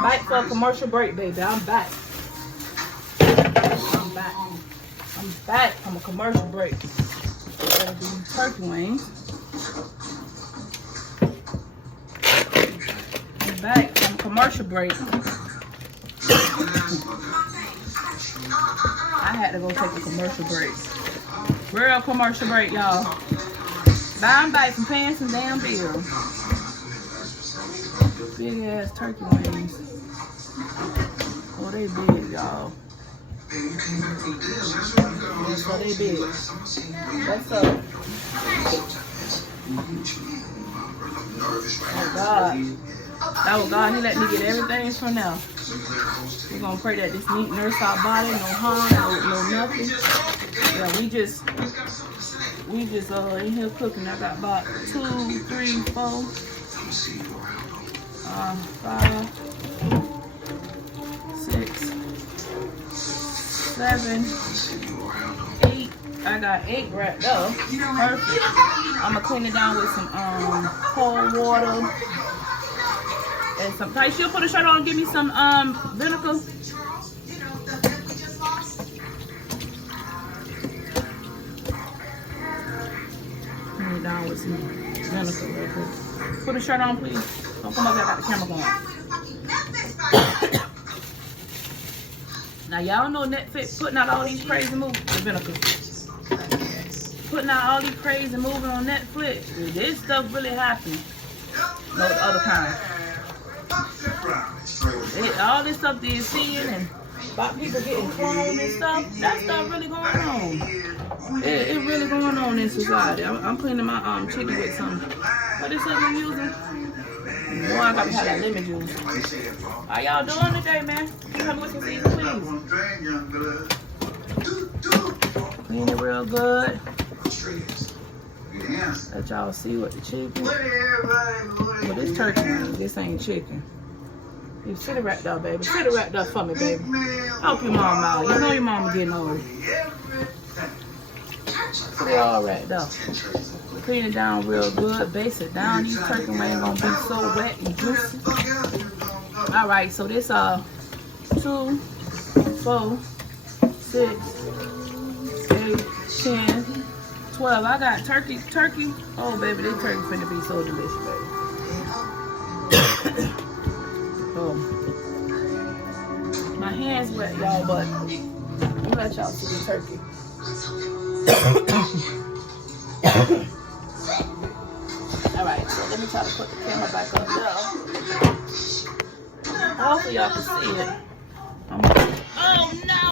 I'm back for a commercial break, baby. I'm back. I'm back. I'm back from a commercial break. Gotta do turkey wings. I'm back from a commercial break. I had to go take a commercial break. Real commercial break, y'all. I'm back from paying some damn bills. Big ass turkey wings. Oh, they big, y'all. That's what they big. What's up? Oh, God. Oh, God, he let me get everything from now. We're going to pray that this meat nurse our body, no harm, no nothing. Yeah, we just in here cooking. I got about 2, 3, 4, 5, 6, 7, 8. I got 8 wrapped up. Perfect. I'm gonna clean it down with some cold water and some. She'll put a shirt on and give me some vinegar. Clean it down with some vinegar real quick. Put a shirt on, please. Don't come up here, I got the camera going. Now y'all know Netflix putting out all these crazy movies. Putting out all these crazy movies on Netflix. This stuff really happening. No, the other kind. All this stuff that you're seeing and about people getting cloned and stuff, that stuff really going on. It really going on in society. I'm cleaning my chicken with some. What is that I'm using? Boy, I gotta have that lemon juice. How y'all doing today, man? Come with some season, please. Clean it real good. Let y'all see what the chicken. Well, this turkey, this ain't chicken. You sit it right there, baby. Sit it right there for me, baby. Help your mom out. You know your mama getting old. Sit it all right there. Clean it down real good. Base it down. These turkey wings gonna be so wet and juicy. All right, so this 2, 4, 6, 8, 10, 12. I got turkey. Oh, baby, this turkey finna be so delicious, baby. Oh. My hands wet, y'all, but I'm gonna let y'all see the turkey. Alright, so let me try to put the camera back up there. Hopefully y'all can see it. I'm gonna